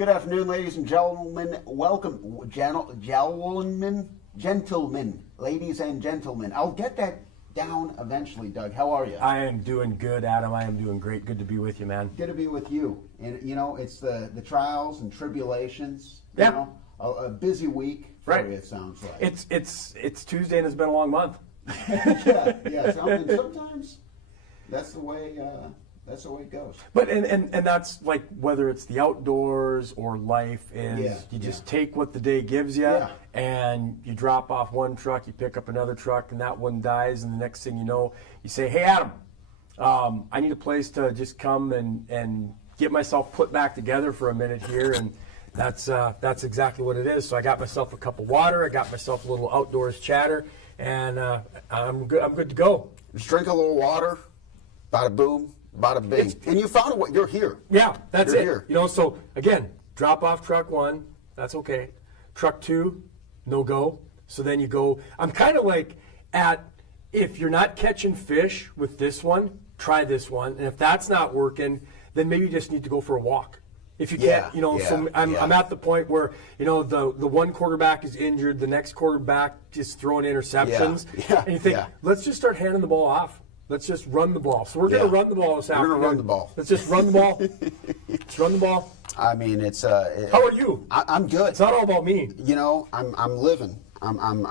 Good afternoon, ladies and gentlemen. Welcome, gentlemen, ladies and gentlemen. I'll get that down eventually, Doug. How are you? I am doing good, Adam. I am doing great. Good to be with you, man. Good to be with you. And, you know, it's the trials and tribulations. Yeah. You know, a busy week for Right. you, it sounds like. It's Tuesday and it's been a long month. yeah. Sometimes that's the way it goes. But and that's like whether it's the outdoors or life is you just take what the day gives you and you drop off one truck, you pick up another truck, and that one dies, and the next thing you know, you say, "Hey, Adam, I need a place to just come and get myself put back together for a minute here," and that's exactly what it is. So I got myself a cup of water, I got myself a little outdoors chatter, and I'm good to go. Just drink a little water, bada boom. Bada bing. And you found what you're here. Yeah, that's You're it. here. You know, so again, drop off truck one, that's okay. Truck two, no go. So then you go. I'm kind of like if you're not catching fish with this one, try this one. And if that's not working, then maybe you just need to go for a walk. If you can't, so I'm at the point where, the one quarterback is injured, the next quarterback just throwing interceptions. Yeah. And you think, let's just start handing the ball off. Let's just run the ball. So we're going to run the ball this afternoon. We're going to run the ball. Let's just run the ball. Let's run the ball. I mean, it's. How are you? I'm good. It's not all about me. You know, I'm living. I'm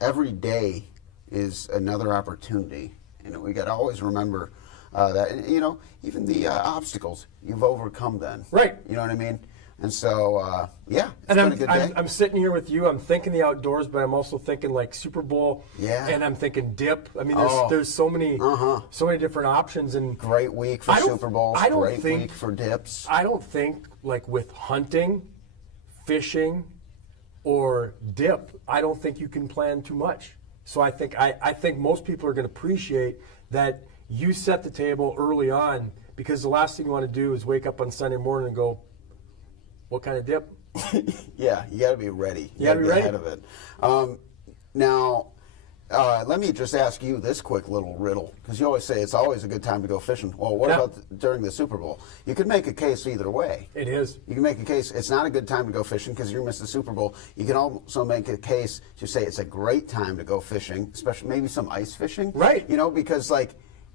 every day is another opportunity, and we got to always remember that. And, even the obstacles you've overcome. Then, right? You know what I mean. And so, it's and been a good day. I'm sitting here with you. I'm thinking the outdoors, but I'm also thinking like Super Bowl. Yeah. And I'm thinking dip. I mean, there's so many different options. And great week for Super Bowls. Great week for dips. I don't think like with hunting, fishing, or dip, I don't think you can plan too much. So I think most people are going to appreciate that you set the table early on, because the last thing you want to do is wake up on Sunday morning and go, what kind of dip? Yeah, you got to be ready. You got to be ready ahead of it. Now, let me just ask you this quick little riddle, because you always say it's always a good time to go fishing. Well, what about during the Super Bowl? You could make a case either way. It is. You can make a case it's not a good time to go fishing because you missed the Super Bowl. You can also make a case to say it's a great time to go fishing, especially maybe some ice fishing. Right. Because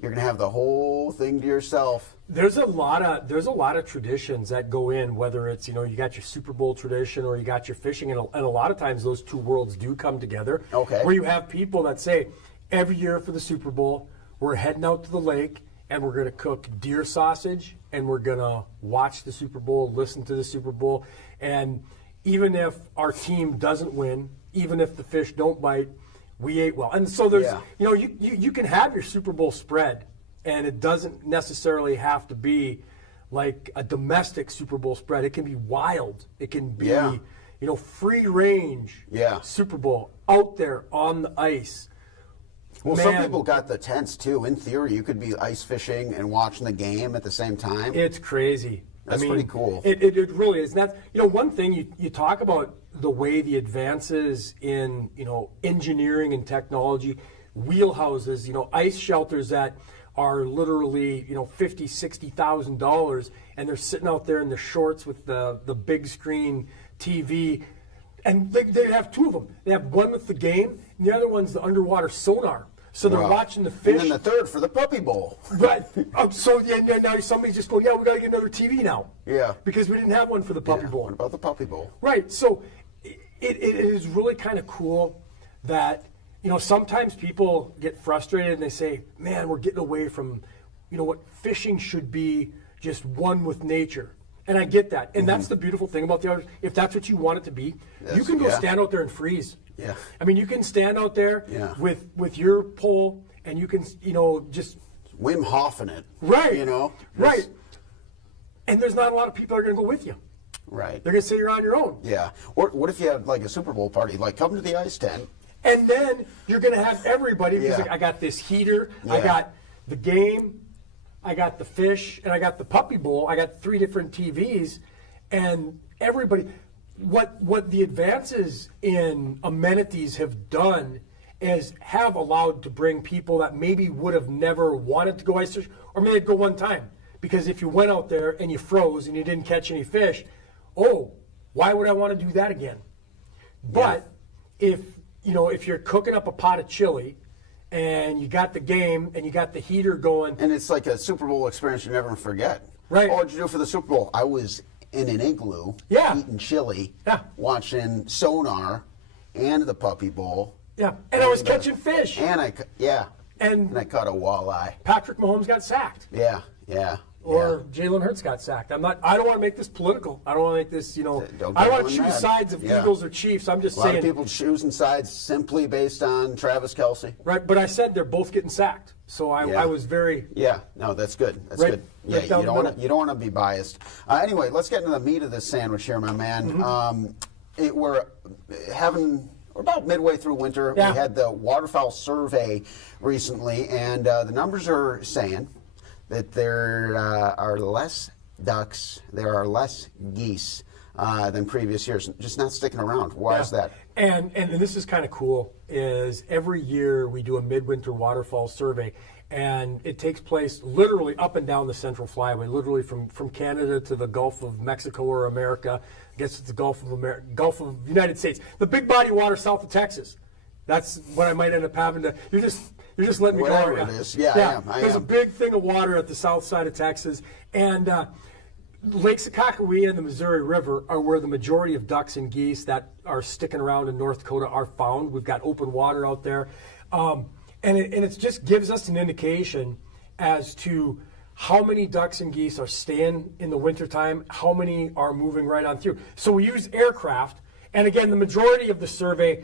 you're going to have the whole thing to yourself. There's a lot of traditions that go in, whether it's, you got your Super Bowl tradition or you got your fishing, and a lot of times those two worlds do come together. Okay. Where you have people that say, every year for the Super Bowl, we're heading out to the lake and we're going to cook deer sausage and we're going to watch the Super Bowl, listen to the Super Bowl. And even if our team doesn't win, even if the fish don't bite, we ate well. And so there's, you can have your Super Bowl spread, and it doesn't necessarily have to be like a domestic Super Bowl spread. It can be wild. It can be, free range Super Bowl out there on the ice. Well, some people got the tents too. In theory, you could be ice fishing and watching the game at the same time. It's crazy. That's pretty cool. It really is. And that's, one thing you talk about the way the advances in, engineering and technology, wheelhouses, ice shelters that are literally, $50,000, $60,000, and they're sitting out there in the shorts with the big screen TV. And they have two of them. They have one with the game, and the other one's the underwater sonar. So they're watching the fish. And then the third for the Puppy Bowl. Right. Now somebody's just going, we got to get another TV now. Yeah. Because we didn't have one for the Puppy Bowl. What about the Puppy Bowl? Right. So it is really kind of cool that, sometimes people get frustrated and they say, man, we're getting away from, what fishing should be just one with nature. And I get that. And that's the beautiful thing about the outdoors. If that's what you want it to be, you can go stand out there and freeze. Yeah. I mean, you can stand out there with your pole, and you can, just Wim Hofing it. Right. Right. And there's not a lot of people that are going to go with you. Right. They're going to say you're on your own. Yeah. Or what if you had like a Super Bowl party? Like, come to the ice tent. And then you're going to have everybody, because I got this heater, I got the game, I got the fish, and I got the Puppy Bowl. I got 3 different TVs, and everybody. What the advances in amenities have done is have allowed to bring people that maybe would have never wanted to go ice fish, or maybe go one time. Because if you went out there and you froze and you didn't catch any fish, oh, why would I want to do that again? But if you're cooking up a pot of chili and you got the game and you got the heater going. And it's like a Super Bowl experience you never forget. Right. Oh, what'd you do for the Super Bowl? I was in an igloo eating chili, watching Sonar and the Puppy Bowl. Yeah, and I was catching fish. And I caught a walleye. Patrick Mahomes got sacked. Yeah. Or Jalen Hurts got sacked. I don't want to make this political. I don't want to make this, I don't want to choose sides of Eagles or Chiefs. I'm just saying. A lot of people choosing sides simply based on Travis Kelce. Right, but I said they're both getting sacked. So I was very. Yeah, no, that's good. That's good. Yeah, you don't want to be biased. Anyway, let's get into the meat of this sandwich here, my man. Mm-hmm. We're about midway through winter. Yeah. We had the waterfowl survey recently, and the numbers are saying that there are less ducks, there are less geese than previous years. Just not sticking around. Why is that? And this is kind of cool, is every year we do a midwinter waterfowl survey, and it takes place literally up and down the Central Flyway, literally from Canada to the Gulf of Mexico or America. I guess it's the Gulf of United States. The big body of water south of Texas. That's what I might end up having to. You're just letting me Whatever go. It is. Yeah, I am. There's a big thing of water at the south side of Texas, and Lake Sakakawea and the Missouri River are where the majority of ducks and geese that are sticking around in North Dakota are found. We've got open water out there, and it just gives us an indication as to how many ducks and geese are staying in the wintertime, how many are moving right on through. So we use aircraft, and again, the majority of the survey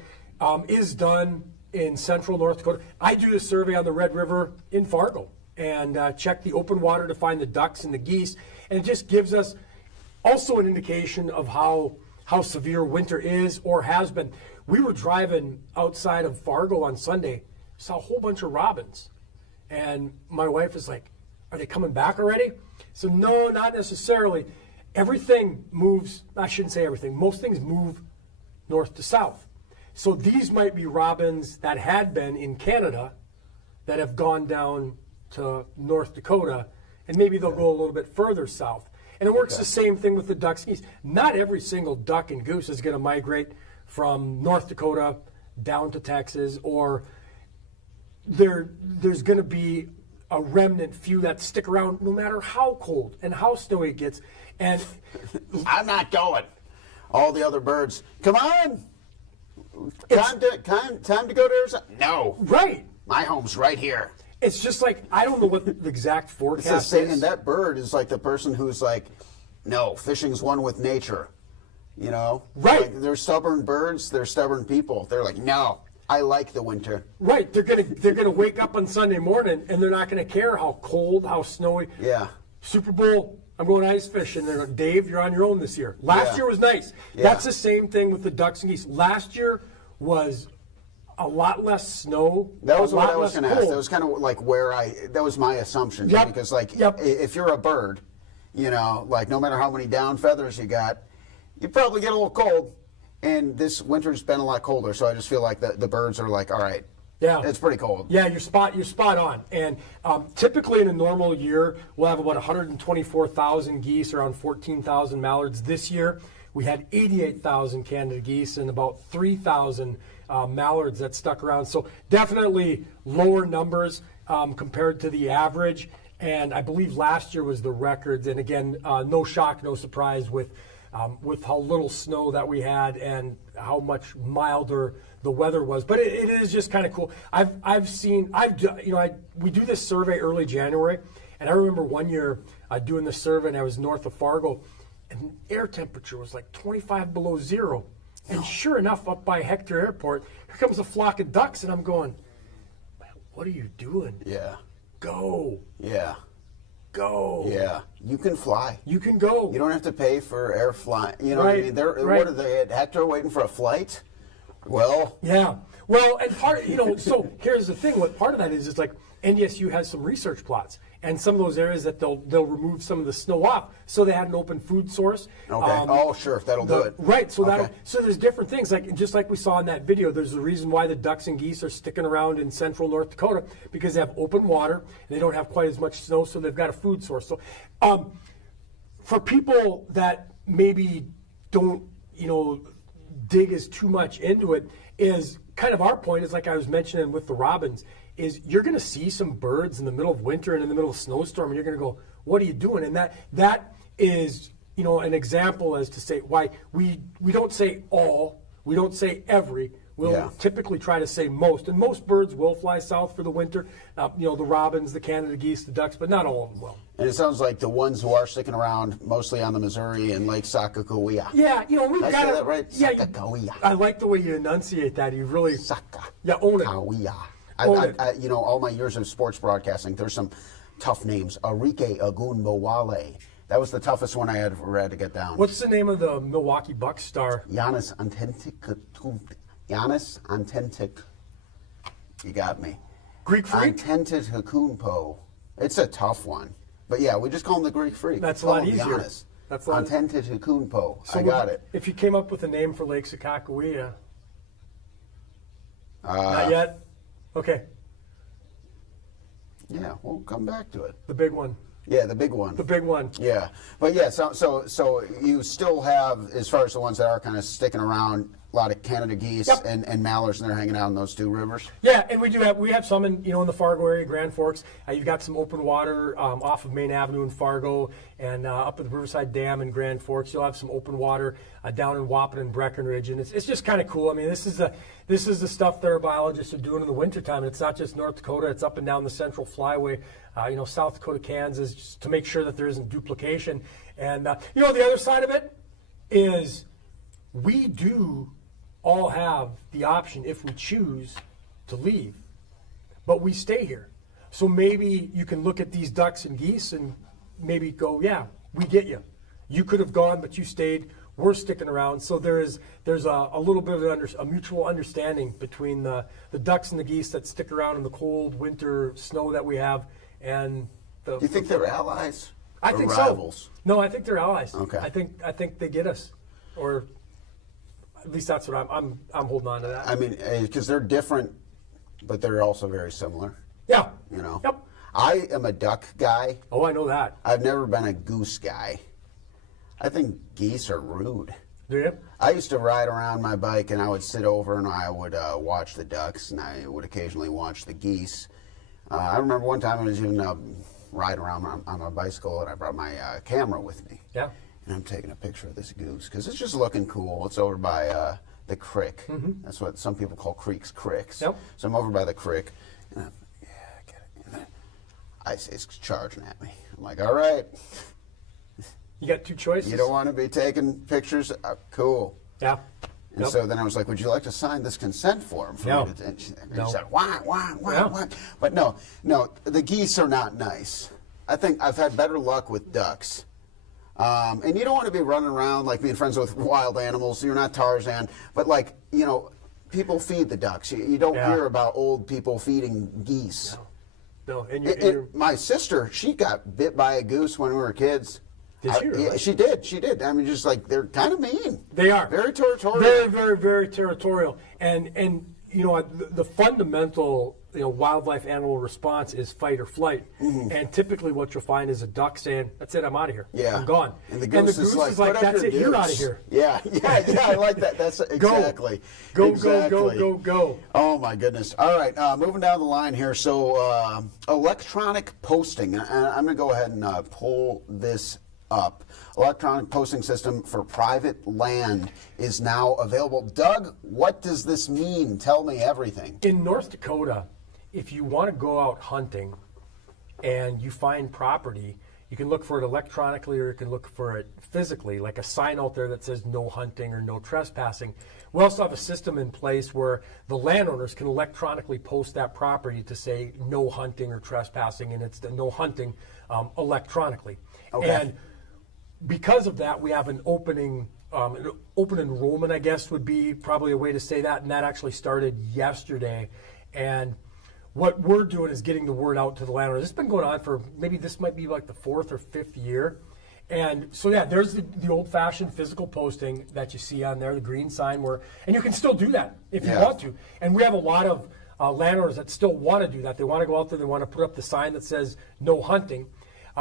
is done in central North Dakota. I do the survey on the Red River in Fargo and check the open water to find the ducks and the geese, and it just gives us also an indication of how severe winter is or has been. We were driving outside of Fargo on Sunday, saw a whole bunch of robins, and my wife is like, are they coming back already? So no, not necessarily. Everything moves, I shouldn't say everything, most things move north to south. So these might be robins that had been in Canada that have gone down to North Dakota, and maybe they'll go a little bit further south. And it works the same thing with the ducks and geese. Not every single duck and goose is going to migrate from North Dakota down to Texas, or there's going to be a remnant few that stick around no matter how cold and how snowy it gets. And I'm not going. All the other birds, come on. Time to go to Arizona. No. Right. My home's right here. It's just like, I don't know what the exact forecast It's the same, is. and that bird is like the person who's like, no, fishing's one with nature. Right. Like, they're stubborn birds, they're stubborn people. They're like, no, I like the winter. Right. They're gonna wake up on Sunday morning and they're not gonna care how cold, how snowy. Yeah. Super Bowl, I'm going ice fishing. They're like, Dave, you're on your own this year. Last year was nice. Yeah. That's the same thing with the ducks and geese. Last year was a lot less snow. That was a what lot I was less going to ask. cold. That was kind of like that was my assumption. Yep. Because like Yep. if you're a bird, like no matter how many down feathers you got, you probably get a little cold. And this winter's been a lot colder, so I just feel like the birds are like, all right, yeah, it's pretty cold. Yeah, you're spot on. And typically in a normal year, we'll have about 124,000 geese, around 14,000 mallards. This year, we had 88,000 Canada geese and about 3,000 mallards that stuck around. So definitely lower numbers compared to the average. And I believe last year was the records. And again, no shock, no surprise with how little snow that we had and how much milder the weather was. But it is just kind of cool. We do this survey early January, and I remember one year doing the survey, and I was north of Fargo, and air temperature was like 25 below zero. And sure enough, up by Hector Airport, here comes a flock of ducks, and I'm going, what are you doing? Yeah. Go. Yeah. Go. Yeah. You can fly. You can go. You don't have to pay for air flying. You know Right, what I mean? right. What are they at Hector waiting for a flight? Well. Yeah. Well, and so here's the thing. What part of that is like NDSU has some research plots, and some of those areas that they'll remove some of the snow off, so they had an open food source. Okay. Sure. That'll do it. Right. So Okay. so there's different things, like just like we saw in that video. There's a reason why the ducks and geese are sticking around in central North Dakota, because they have open water and they don't have quite as much snow, so they've got a food source. So, for people that maybe don't, dig as too much into it, is kind of our point is like I was mentioning with the robins, is you're going to see some birds in the middle of winter and in the middle of a snowstorm, and you're going to go, what are you doing? And that is, an example as to say why we don't say all, we don't say every. We'll typically try to say most, and most birds will fly south for the winter. The robins, the Canada geese, the ducks, but not all of them will. And it sounds like the ones who are sticking around mostly on the Missouri and Lake Sakakawea. Yeah, we've Did I got say that right? Yeah, Sakakawea. I like the way you enunciate that. You really own it. Sakakawea. Own it. All my years of sports broadcasting, there's some tough names. Arike Agunbowale. That was the toughest one I ever had to get down. What's the name of the Milwaukee Bucks star? Giannis Antetokounmpo. You got me. Greek freak? Antetokounmpo. It's a tough one. But yeah, we just call him the Greek freak. That's a Call lot him easier. Giannis. That's a lot. Antetokounmpo. So I got it. If you came up with a name for Lake Sakakawea. Not yet? Okay. Yeah, we'll come back to it. The big one. Yeah, the big one. The big one. Yeah, but yeah, so you still have, as far as the ones that are kind of sticking around, a lot of Canada geese and mallards, and they're hanging out in those two rivers. Yeah, and we have some in in the Fargo area, Grand Forks. You've got some open water off of Main Avenue in Fargo, and up at the Riverside Dam in Grand Forks. You'll have some open water down in Waupun and Breckenridge, and it's just kind of cool. I mean, this is the stuff that our biologists are doing in the wintertime. It's not just North Dakota; it's up and down the Central Flyway. South Dakota, Kansas, just to make sure that there isn't duplication. And the other side of it is we do all have the option, if we choose, to leave, but we stay here. So maybe you can look at these ducks and geese and maybe go, yeah, we get you. You could have gone, but you stayed. We're sticking around. So there's a little bit of a mutual understanding between the ducks and the geese that stick around in the cold winter snow that we have. And do you think they're allies? I think rivals? So. No, I think they're allies. Okay. I think they get us, or at least that's what I'm holding on to that. I mean, because they're different, but they're also very similar. Yeah. Yep. I am a duck guy. Oh, I know that. I've never been a goose guy. I think geese are rude. Do you? I used to ride around my bike, and I would sit over and I would watch the ducks, and I would occasionally watch the geese. I remember one time I was even riding around on my bicycle, and I brought my camera with me. Yeah. And I'm taking a picture of this goose because it's just looking cool. It's over by the creek. Mm-hmm. That's what some people call creeks. Yep. So I'm over by the creek, and I get it. And then it's charging at me. I'm like, all right. You got two choices. You don't want to be taking pictures? Cool. Yeah. And so then I was like, would you like to sign this consent form? No. And she No. said, why? But no, the geese are not nice. I think I've had better luck with ducks. And you don't want to be running around like being friends with wild animals. You're not Tarzan. But people feed the ducks. You don't hear about old people feeding geese. No. And my sister, she got bit by a goose when we were kids. Did she really? Yeah, she did. I mean, just like they're kind of mean. They are very territorial. Very, very, very territorial. And the fundamental wildlife animal response is fight or flight. Mm-hmm. And typically, what you'll find is a duck saying, "That's it, I'm out of here. Yeah, I'm gone." And the goose is like, "That's it, you're out of here." Yeah, I like that. That's exactly. Go. Oh my goodness! All right, moving down the line here. So, electronic posting. I'm going to go ahead and pull this up. Electronic posting system for private land is now available. Doug, what does this mean? Tell me everything. In North Dakota, if you want to go out hunting and you find property, you can look for it electronically or you can look for it physically, like a sign out there that says no hunting or no trespassing. We also have a system in place where the landowners can electronically post that property to say no hunting or trespassing, and it's the no hunting electronically. Okay. And because of that, we have an open enrollment, I guess would be probably a way to say that, and that actually started yesterday. And what we're doing is getting the word out to the landowners. It's been going on for maybe this might be like the 4th or 5th year. And so, yeah, there's the old-fashioned physical posting that you see on there, the green sign, and you can still do that if you want to. And we have a lot of landowners that still want to do that. They want to go out there, they want to put up the sign that says no hunting.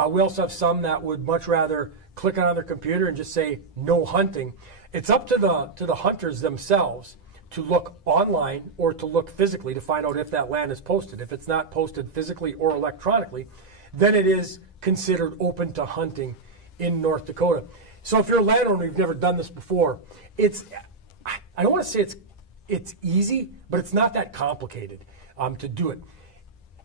We also have some that would much rather click on their computer and just say no hunting. It's up to the hunters themselves to look online or to look physically to find out if that land is posted. If it's not posted physically or electronically, then it is considered open to hunting in North Dakota. So if you're a landowner, you've never done this before, I don't want to say it's easy, but it's not that complicated to do it.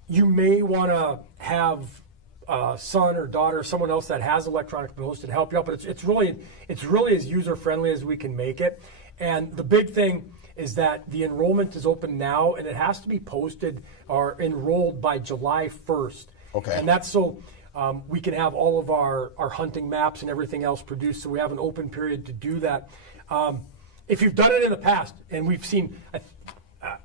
You may want to have a son or daughter or someone else that has electronic posted help you out, but it's really as user friendly as we can make it. And the big thing is that the enrollment is open now, and it has to be posted or enrolled by July 1st. Okay. And that's so we can have all of our hunting maps and everything else produced, so we have an open period to do that. If you've done it in the past, and we've seen,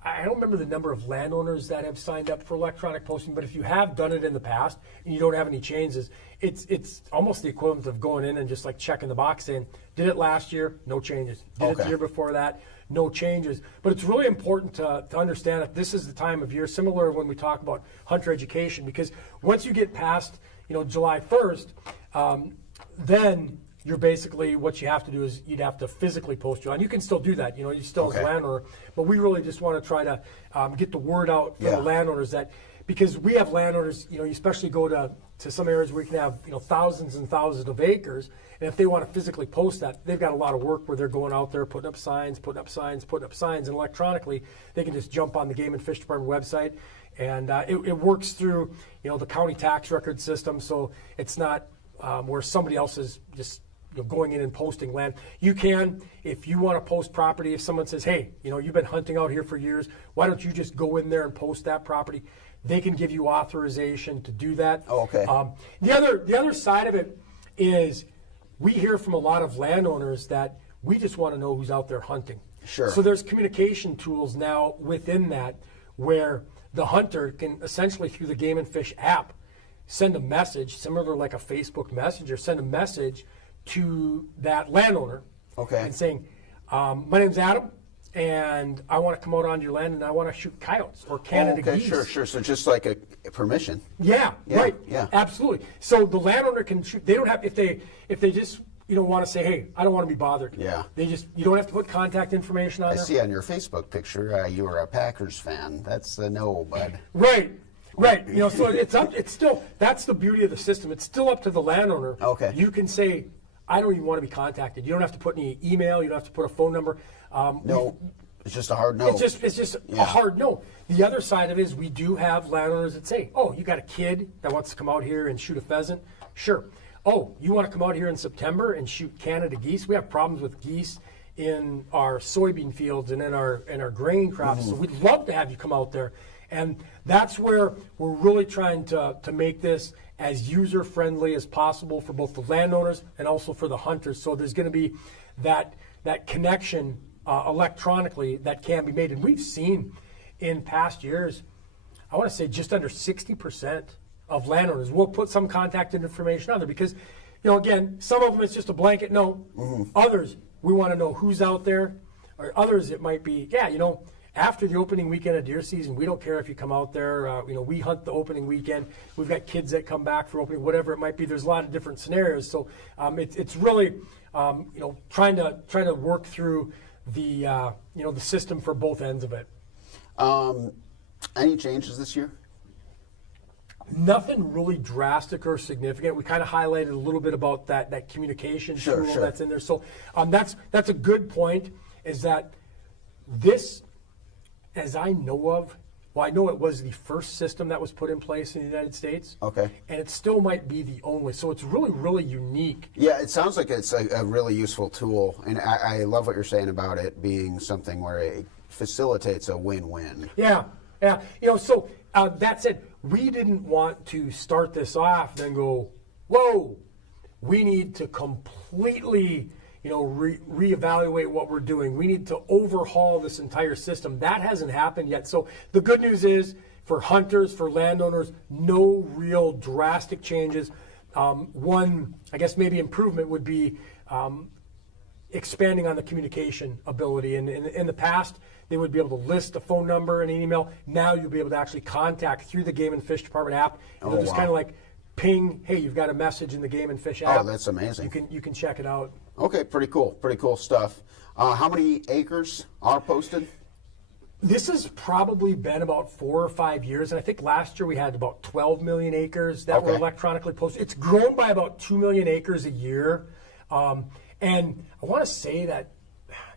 I don't remember the number of landowners that have signed up for electronic posting, but if you have done it in the past and you don't have any changes, it's almost the equivalent of going in and just like checking the box saying, did it last year? No changes. Did it the year before that? No changes. But it's really important to understand that this is the time of year, similar when we talk about hunter education, because once you get past July 1st, then you're basically, what you have to do is you'd have to physically post your land. You can still do that, you still as a landowner, but we really just want to try to get the word out for the landowners that, because we have landowners, you especially go to some areas where you can have, thousands and thousands of acres, and if they want to physically post that, they've got a lot of work where they're going out there, putting up signs, and electronically, they can just jump on the Game and Fish Department website, and it works through, the county tax record system, so it's not where somebody else is just going in and posting land. You can, if you want to post property, if someone says, hey, you've been hunting out here for years, why don't you just go in there and post that property? They can give you authorization to do that. Oh, okay. The other side of it is we hear from a lot of landowners that we just want to know who's out there hunting. Sure. So there's communication tools now within that where the hunter can essentially, through the Game and Fish app, send a message, similar to like a Facebook Messenger, send a message to that landowner, and saying, my name's Adam, and I want to come out onto your land, and I want to shoot coyotes or Canada geese. Sure. So just like a permission. Yeah, right. Yeah, absolutely. So the landowner can shoot. They don't have, if they just want to say, hey, I don't want to be bothered. Yeah. You don't have to put contact information on there. I see on your Facebook picture you were a Packers fan. That's a no, bud. Right. So it's still, that's the beauty of the system. It's still up to the landowner. Okay. You can say, I don't even want to be contacted. You don't have to put any email. You don't have to put a phone number. No, it's just a hard no. It's just a hard no. The other side of it is we do have landowners that say, oh, you got a kid that wants to come out here and shoot a pheasant? Sure. Oh, you want to come out here in September and shoot Canada geese? We have problems with geese in our soybean fields and in our grain crops. So we'd love to have you come out there. And that's where we're really trying to make this as user-friendly as possible for both the landowners and also for the hunters. So there's going to be that connection electronically that can be made. And we've seen in past years, I want to say just under 60% of landowners will put some contact information on there because, again, some of them it's just a blanket no. Others, we want to know who's out there. Or others, it might be, after the opening weekend of deer season, we don't care if you come out there. We hunt the opening weekend. We've got kids that come back for opening, whatever it might be. There's a lot of different scenarios. So it's really, trying to work through the the system for both ends of it. Any changes this year? Nothing really drastic or significant. We kind of highlighted a little bit about that communication tool that's in there. So that's a good point. Is that this, as I know of, well, I know it was the first system that was put in place in the United States. Okay. And it still might be the only. So it's really, really unique. Yeah, it sounds like it's a really useful tool. And I love what you're saying about it being something where it facilitates a win-win. Yeah. So that said, we didn't want to start this off and then go, whoa, we need to completely reevaluate what we're doing. We need to overhaul this entire system. That hasn't happened yet. So the good news is for hunters, for landowners, no real drastic changes. One, I guess maybe improvement would be expanding on the communication ability. And in the past, they would be able to list a phone number and an email. Now you'll be able to actually contact through the Game and Fish Department app. And they'll just kind of like ping, hey, you've got a message in the Game and Fish app. Oh, that's amazing. You can check it out. Okay, pretty cool stuff. How many acres are posted? This has probably been about 4 or 5 years, and I think last year we had about 12 million acres that were Okay. electronically posted. It's grown by about 2 million acres a year, and I want to say that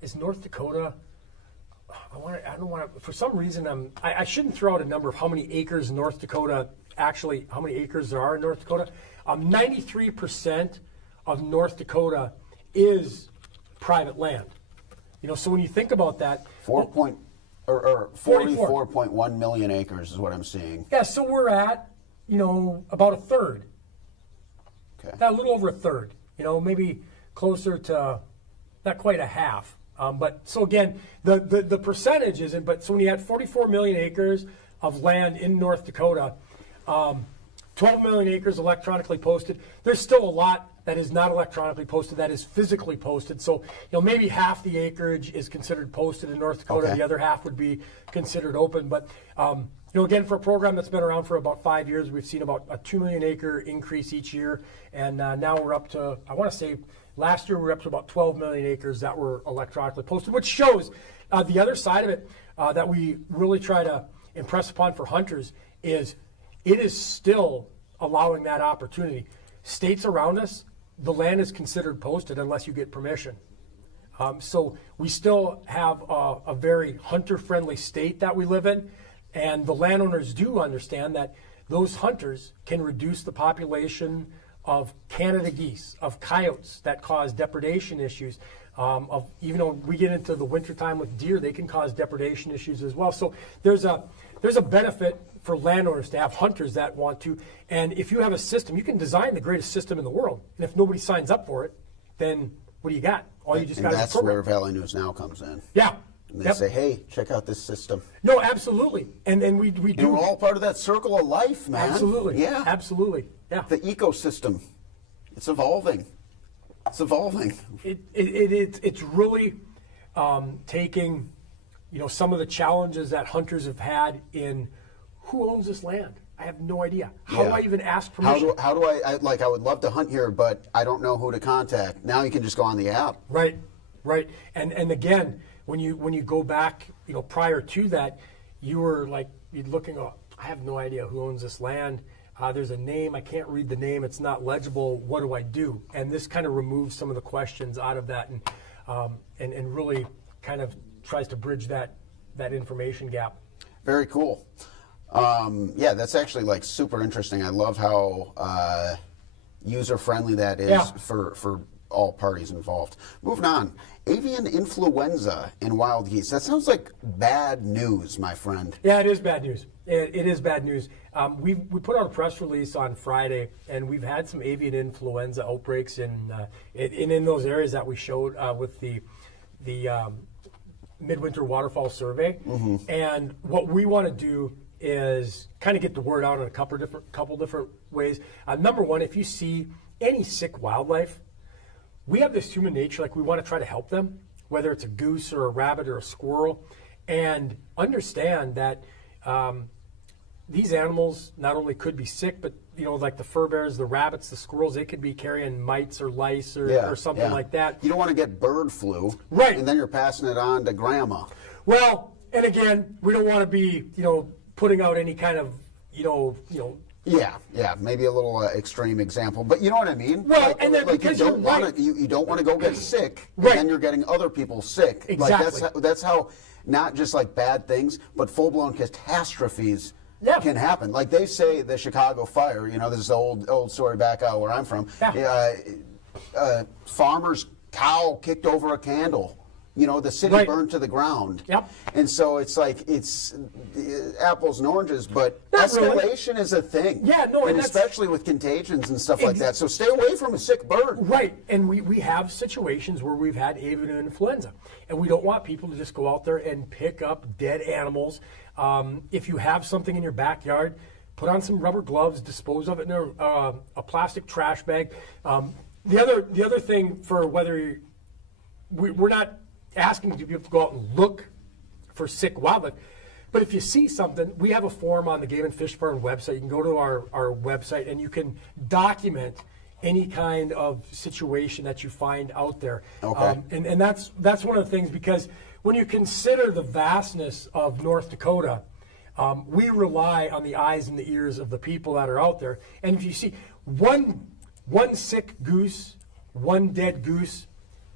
is North Dakota. I don't want to. For some reason, I shouldn't throw out a number of how many acres North Dakota actually. How many acres there are in North Dakota? 93% of North Dakota is private land. So when you think about that, 44.1 million acres is what I'm seeing. yeah, so we're at, about a third. Okay. A little over a third. Maybe closer to not quite a half. But so again, the percentage isn't. But so when you had 44 million acres of land in North Dakota, 12 million acres electronically posted. There's still a lot that is not electronically posted, that is physically posted. So, maybe half the acreage is considered posted in North Dakota. Okay. The other half would be considered open. But, again, for a program that's been around for about 5 years, we've seen about a 2 million acre increase each year. And now we're up to, I want to say, last year we were up to about 12 million acres that were electronically posted, which shows the other side of it that we really try to impress upon for hunters is it is still allowing that opportunity. States around us, the land is considered posted unless you get permission. So we still have a very hunter-friendly state that we live in, and the landowners do understand that those hunters can reduce the population of Canada geese, of coyotes that cause depredation issues. Even though we get into the wintertime with deer, they can cause depredation issues as well. So there's a benefit for landowners to have hunters that want to. And if you have a system, you can design the greatest system in the world. And if nobody signs up for it, then what do you got? All you just got is a that's program. where Valley News Now comes in. Yeah. And they Yep. say, hey, check out this system. No, absolutely. And we And do. we're all part of that circle of life, man. Absolutely. Yeah. Absolutely. Yeah. The ecosystem. It's evolving. It's evolving. It's really taking, some of the challenges that hunters have had in who owns this land. I have no idea. How do Yeah. I even ask permission? How do I would love to hunt here, but I don't know who to contact. Now you can just go on the app. Right. And again, when you go back, prior to that, you're looking. Oh, I have no idea who owns this land. There's a name. I can't read the name. It's not legible. What do I do? And this kind of removes some of the questions out of that, and really kind of tries to bridge that information gap. Very cool. Yeah, that's actually super interesting. I love how user friendly that is Yeah. for all parties involved. Moving on, avian influenza in wild geese. That sounds like bad news, my friend. Yeah, it is bad news. It is bad news. We put out a press release on Friday, and we've had some avian influenza outbreaks in those areas that we showed with the midwinter waterfowl survey. Mm-hmm. And what we want to do is kind of get the word out in a couple different ways. Number one, if you see any sick wildlife, we have this human nature, we want to try to help them, whether it's a goose or a rabbit or a squirrel, and understand that these animals not only could be sick, but like the fur bears, the rabbits, the squirrels, they could be carrying mites or lice or something like that. You don't want to get bird flu, Right? And then you're passing it on to grandma. Well, and again, we don't want to be putting out any kind of Yeah, maybe a little extreme example, but you know what I mean. Well, and then because you don't you're right. want to, you don't want to go get sick, Right. and then you're getting other people sick. Exactly. That's how not just bad things, but full blown catastrophes Yeah. can happen. Like they say, the Chicago fire. This is the old story back out where I'm from. Yeah. Farmer's cow kicked over a candle. The city Right. burned to the ground. Yep. And so it's apples and oranges, but Not really. escalation is a thing. Yeah, no, and that's- especially with contagions and stuff like that. So stay away from a sick bird. Right, and we have situations where we've had avian influenza, and we don't want people to just go out there and pick up dead animals. If you have something in your backyard, put on some rubber gloves, dispose of it in a plastic trash bag. The other thing for whether we're not asking people to go out and look for sick wildlife, But if you see something, we have a form on the Game and Fish Department website. You can go to our website and you can document any kind of situation that you find out there. Okay. And that's one of the things, because when you consider the vastness of North Dakota, we rely on the eyes and the ears of the people that are out there. And if you see one sick goose, one dead goose,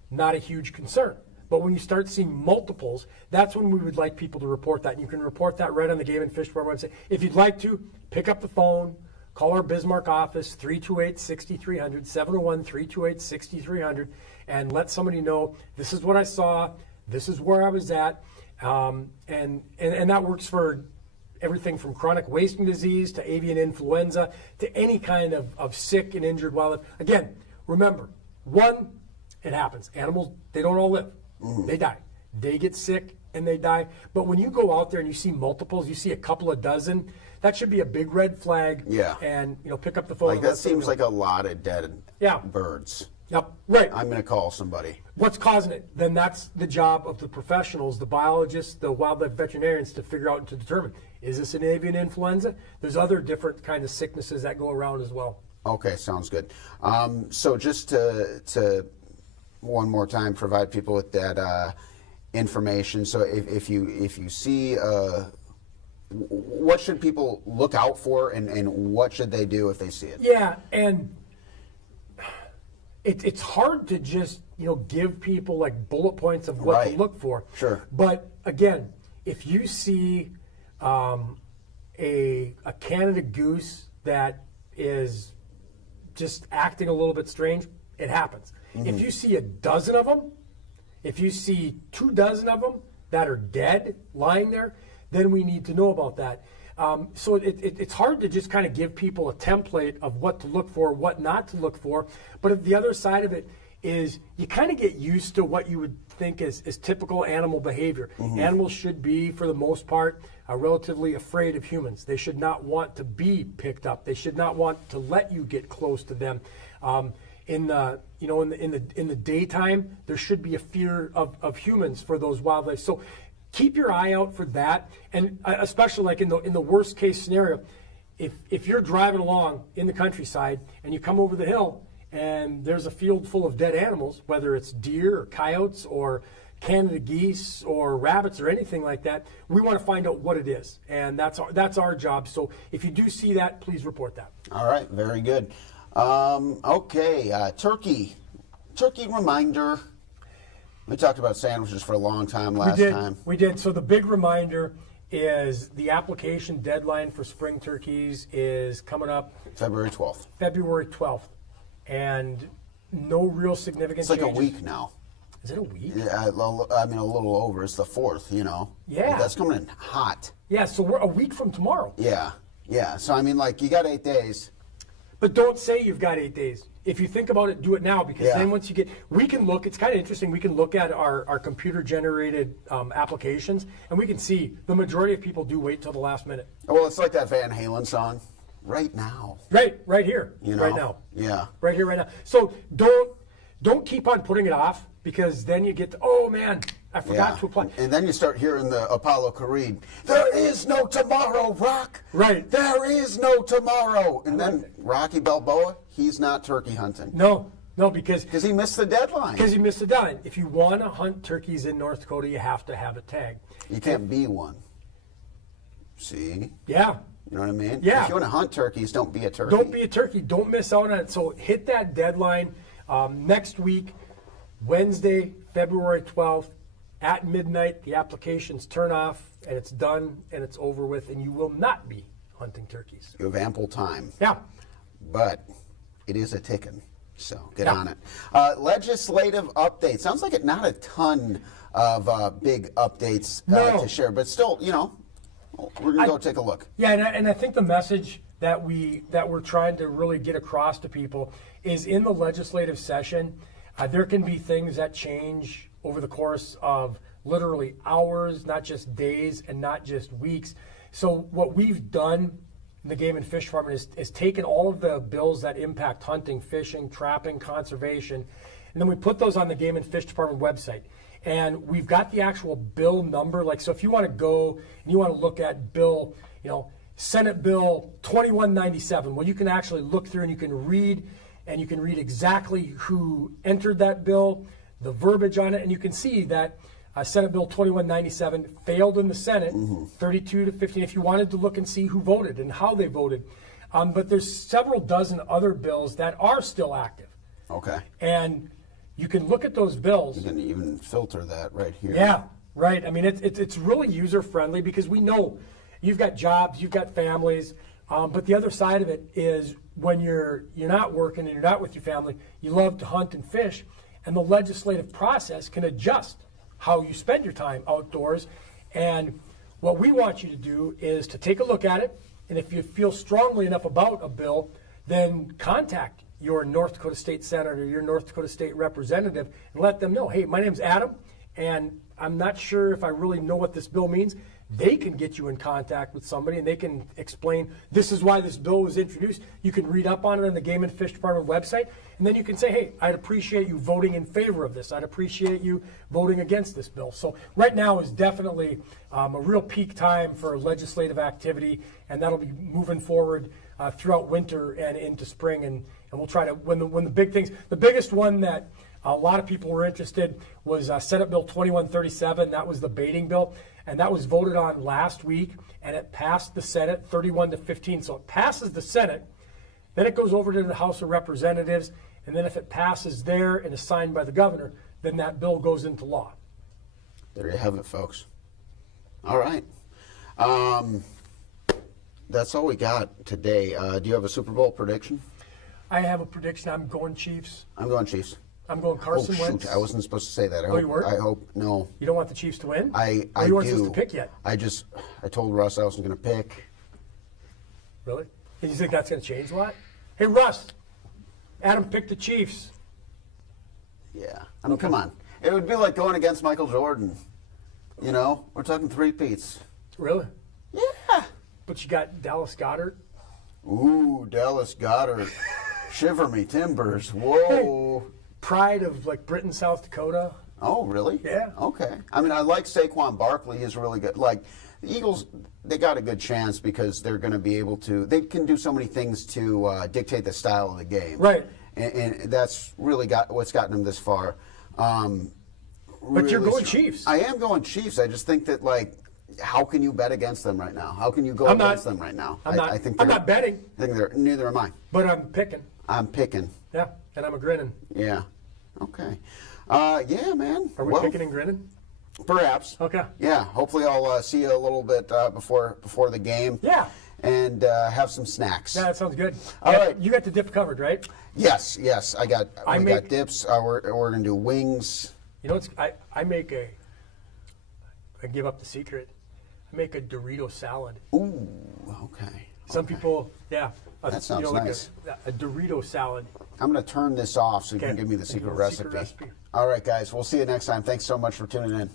not a huge concern. But when you start seeing multiples, that's when we would like people to report that. And you can report that right on the Game and Fish Department website. If you'd like to, pick up the phone, call our Bismarck office, 328-6300, 701-328-6300, and let somebody know, this is what I saw, this is where I was at. And that works for everything from chronic wasting disease to avian influenza to any kind of sick and injured wildlife. Again, remember, one, it happens. Animals, they don't all live. They die. They get sick and they die. But when you go out there and you see multiples, you see a couple of dozen, that should be a big red flag. Yeah. And pick up the phone. Like that seems like a lot of dead birds. Yep. Right. I'm going to call somebody. What's causing it? Then that's the job of the professionals, the biologists, the wildlife veterinarians, to figure out and to determine, is this an avian influenza? There's other different kind of sicknesses that go around as well. Okay, sounds good. So just to one more time provide people with that information. So if you see, what should people look out for, and what should they do if they see it? Yeah, and it's hard to just give people like bullet points of what to look for. Sure. But again, if you see a Canada goose that is just acting a little bit strange, it happens. If you see a dozen of them, if you see 2 dozen of them that are dead lying there, then we need to know about that. So it's hard to just kind of give people a template of what to look for, what not to look for. But the other side of it is you kind of get used to what you would think is typical animal behavior. Animals should be, for the most part, relatively afraid of humans. They should not want to be picked up. They should not want to let you get close to them. In the daytime, there should be a fear of humans for those wildlife. So keep your eye out for that, and especially like in the worst case scenario, if you're driving along in the countryside and you come over the hill and there's a field full of dead animals, whether it's deer or coyotes or Canada geese or rabbits or anything like that, we want to find out what it is, and that's our job. So if you do see that, please report that. All right, very good. Turkey reminder. We talked about sandwiches for a long time last time. We did. So the big reminder is the application deadline for spring turkeys is coming up February 12th. February 12th. And no real significant It's like changes. a week now. Is it a week? Yeah, I mean, a little over. It's the 4th, Yeah. That's coming in hot. Yeah, so we're a week from tomorrow. Yeah. So, I mean, like, you got 8 days. But don't say you've got 8 days. If you think about it, do it now, because then once we can look, it's kind of interesting, we can look at our computer-generated applications, and we can see the majority of people do wait till the last minute. Well, it's like that Van Halen song, Right Now. Right here, right now. Yeah. Right here, right now. So don't keep on putting it off, because then you get, oh man, I forgot to apply. And then you start hearing the Apollo Creed. There is no tomorrow, Rock. Right. There is no tomorrow. And then Rocky Balboa, he's not turkey hunting. No, because he missed the deadline. Because he missed the deadline. If you want to hunt turkeys in North Dakota, you have to have a tag. You can't be one. See? Yeah. You know what I mean? Yeah. If you want to hunt turkeys, don't be a turkey. Don't be a turkey. Don't miss out on it. So hit that deadline next week, Wednesday, February 12th. At midnight, the applications turn off, and it's done, and it's over with, and you will not be hunting turkeys. You have ample time. Yeah. But it is a ticking, so get on it. Legislative updates. Sounds like not a ton of big updates to share, but still, we're going to go take a look. Yeah, and I think the message that we're trying to really get across to people is, in the legislative session, there can be things that change over the course of literally hours, not just days and not just weeks. So what we've done in the Game and Fish Department is taken all of the bills that impact hunting, fishing, trapping, conservation, and then we put those on the Game and Fish Department website. and we've got the actual bill number. Like, so if you want to go and you want to look at bill, Senate Bill 2197, well, you can actually look through and you can read exactly who entered that bill, the verbiage on it, and you can see that Senate Bill 2197 failed in the Senate, 32 to 15, if you wanted to look and see who voted and how they voted. But there's several dozen other bills that are still active. Okay. And you can look at those bills. You can even filter that right here. Yeah, right. I mean, it's really user-friendly because we know you've got jobs, you've got families, but the other side of it is when you're not working and you're not with your family, you love to hunt and fish, and the legislative process can adjust how you spend your time outdoors. And what we want you to do is to take a look at it, and if you feel strongly enough about a bill, then contact your North Dakota State Senator, your North Dakota State Representative, and let them know, hey, my name's Adam, and I'm not sure if I really know what this bill means. They can get you in contact with somebody, and they can explain, this is why this bill was introduced. You can read up on it on the Game and Fish Department website, and then you can say, hey, I'd appreciate you voting in favor of this. I'd appreciate you voting against this bill. So right now is definitely a real peak time for legislative activity, and that'll be moving forward throughout winter and into spring, and we'll try to, when the big things, the biggest one that a lot of people were interested was Senate Bill 2137. That was the baiting bill, and that was voted on last week, and it passed the Senate 31 to 15. So it passes the Senate, then it goes over to the House of Representatives, and then if it passes there and is signed by the governor, then that bill goes into law. There you have it, folks. All right. That's all we got today. Do you have a Super Bowl prediction? I have a prediction. I'm going Chiefs. I'm going Chiefs. I'm going Carson Wentz. I wasn't supposed to say that. You weren't? I hope, no. You don't want the Chiefs to win? I you weren't do. supposed to pick yet. I told Russ I wasn't going to pick. Really? And you think that's going to change a lot? Hey, Russ, Adam picked the Chiefs. Yeah. I mean, come on. It would be like going against Michael Jordan. We're talking three-peats. Really? Yeah. But you got Dallas Goedert. Ooh, Dallas Goedert. Shiver me timbers. Whoa. Hey, pride of Britain, South Dakota. Oh, really? Yeah. Okay. I mean, I like Saquon Barkley. He's really good. Like, the Eagles, they got a good chance because they're going to be able to, they can do so many things to dictate the style of the game. Right. And that's really what's gotten them this far. But you're going Chiefs. I am going Chiefs. I just think that, how can you bet against them right now? How can you go against them right now? I'm not betting. Neither am I. But I'm picking. I'm picking. Yeah, and I'm a grinning. Yeah. Okay. Yeah, man. Are we picking and grinning? Perhaps. Okay. Yeah. Hopefully, I'll see you a little bit before the game. Yeah. And have some snacks. Yeah, that sounds good. All right. You got the dip covered, right? Yes. I got dips. We're gonna do wings. You know, I give up the secret. I make a Dorito salad. Ooh. Okay. Some people, yeah. That sounds nice. A Dorito salad. I'm going to turn this off so you can give me the secret recipe. All right, guys. We'll see you next time. Thanks so much for tuning in.